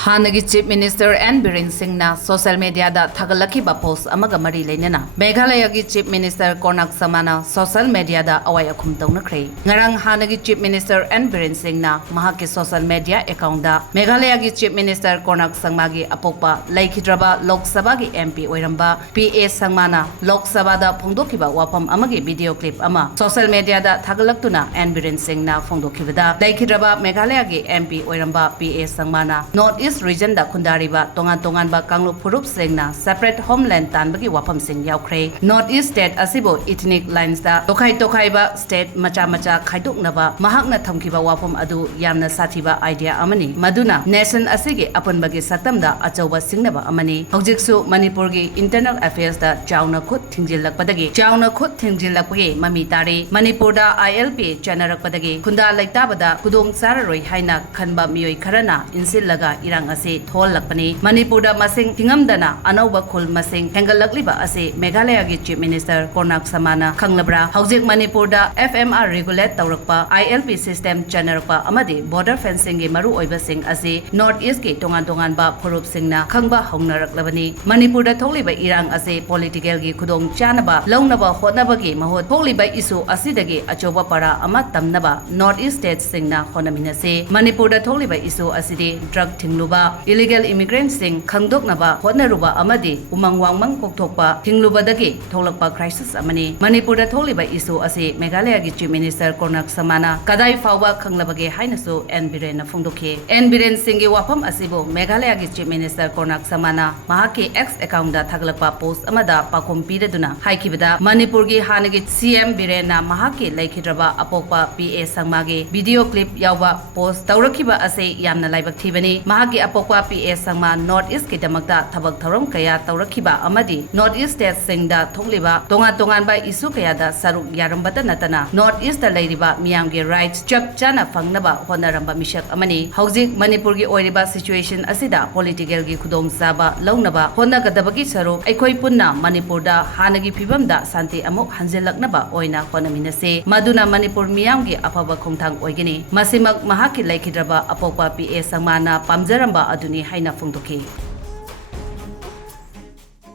Hannagi Chief Minister and Biren Singh social media da thagalaki ba post amaga mari leinana Meghalaya gi Chief Minister Conrad samana social media da Awai Akhum Tounakhre ngarang Hannagi Chief Minister and Biren Singh mahaki social media account da Meghalaya gi Chief Minister Conrad Sangma gi apokpa laikhidraba Lok Sabha gi MP oiramba PA Sangma Lok Sabha da phongdokiba wapam amagi video clip ama social media da thagalaktuna and Biren Singh phongdokibada laikhidraba Meghalaya gi MP oiramba PA Sangma North East region da khundariba tongan ba kanglu phurup sengna separate homeland tanbagi wapam sing yaukre North East state asibo ethnic lines da tokhai ba state macha khaidoknaba mahakna thamkiba wapam adu yamna sathiba idea amani maduna nation asigi apanbagi satamda achauba singnaba amani hojiksu Manipur gi internal affairs da chauna khut thingjilakpagi mami tari Manipur da ILP chanarakpadagi khunda laitabada kudong sararoi haina khanba miyoi kharana insillaga irang ase thol lakpani Manipur da masing tingamdana anauba khul masing hengalakliba ase Meghalaya gi Chief Minister Conrad samana khanglabra hojik Manipur da FMR regulate tawrakpa ILP system chanarakpa amadi border fencing gi maru oiba sing ase North East gi tongan ba phurup singna khangba hongnaraklabani Manipur da tholiba irang ase political gi khudong chanaba launaba hotnaba gi mahot tholiba issue asidagi achoba para ama tamnaba North East state singna honaminase Manipur da tholiba issue asidi drug thingluba illegal immigrants sing khangdoknaba hotnaruba amadi umang wangmang kokthokpa thinglubadagi tholakpa crisis amani Manipur da tholiba issue ase Meghalaya gi Chief Minister Conrad samana kadai fawba khanglabage hainasu N Biren na phongdokhe N Biren singi wapam asibo Meghalaya gi Chief Minister Conrad samana mahaki X account da thaglakpa post amada pakhom piraduna haikibada Manipur gi Hannagi CM Biren na mahaki laikhidraba apokpa PA Sangma gi video clip yawba post tawrakhiba ase yamna laibak thibani mahaki apokpa PA Sangma North East ki damakta thabak tharom kaya tawrakhiba amadi North East state singda thokliba tongan ba issue kaya da saruk yarambata natana North East da leiriba miyamgi rights chap chana fangnaba honaramba mishak amani hojik Manipur gi oiriba situation asida political gi khudong saba launaba honagadabagi saruk aikhoi punna Manipur da Hannagi phibam da santi amuk hanjelaknaba oina honaminase maduna Manipur miyamgi afaba khongthang oigini masimak mahaki laikhidraba apokpa PA Sangmana pamjaramba aduni haina phongdokhi